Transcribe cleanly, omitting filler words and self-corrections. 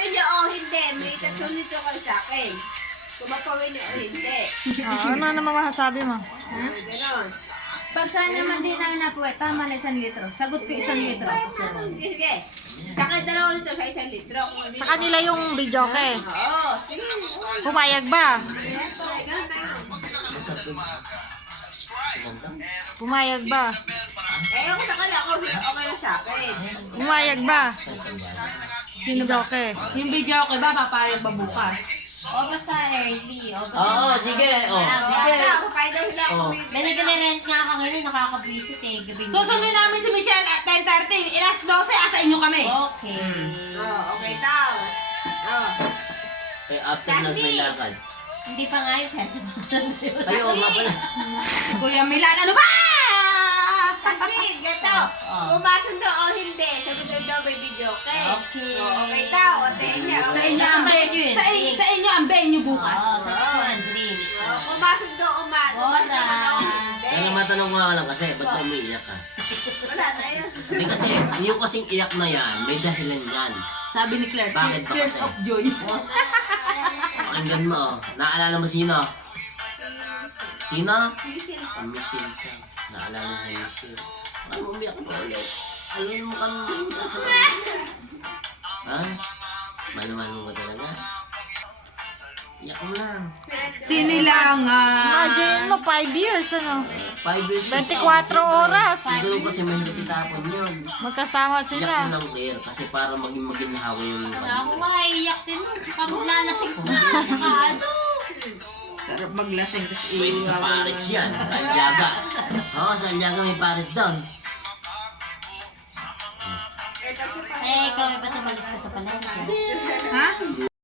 mapapawin niyo o hindi, may 3 litro kayo sa akin. Kung mapawin niyo o hindi. Ano naman masasabi mo? Ganon. Pag saan naman din ang napuwi, tama na 1 litro. Sagot ko 1 litro. Sige. Sa akin 2 litro sa 1 litro. Kung hindi- Sa kanila yung video ka eh. Oo. Sige. Pumayag ba? Ganun tayo. Pumayag ba? Eh, ako sa kanila, ako okay lang sa akin. Pumayag ba? Video ka eh. Yung video ko ba, papayag ba bukas? O basta early. O basta Oo, sige. Oh, sige. Wala, papayag daw sila Oh. kung May nag-rent nga ako ngayon, nakaka-visit eh. Gabi Susundin namin si Michelle at 10:30. Ilas 12, asa inyo kami. Okay. Oh, okay tao. Oh. Eh, after na may lakad. Hindi pa nga yung Ayo, nga pala. Si Kuya Milan, ano ba? Kasmin, gato. Kung masundo o hindi, sagutin daw may video, okay? Okay. Oh, okay tao, o tingnan. Sa inyo ang venue. Sa inyo ang venue bukas. Oo, sa Restaurant Dreams. Kung masundo o Ora. naman ako hindi. Kaya matanong ko nga lang kasi, ba't ka umiiyak ka? Wala na yun. Hindi kasi, yung kasing iyak na yan, may dahilan yan. Sabi ni Claire, Bakit ba tears kasi? of joy. Pakinggan mo, oh. Naalala mo sino? Sino? Michelle. Ang Michelle ka. Naalala mo si Michelle. Ano umiyak mo ulit? Alam mo kami umiyak sa mga. Ha? Maluman mo ba talaga? Iyak mo lang. Sinilangan. Imagine mo, 5 years ano? 5 years. 24 oras. Siguro kasi mahirap itapon yun. Magkasama Iyak sila. mo lang, Claire, kasi para maging maginhawa yung Ako lupa. maiiyak din mo. Tsaka maglalasing ko. Tsaka ano. Sarap maglasing kasi Pwede sa Paris yan. Santiago. Oo, Santiago may Paris doon. Eh, ikaw, ba't nabalis ka sa palengke? Ha?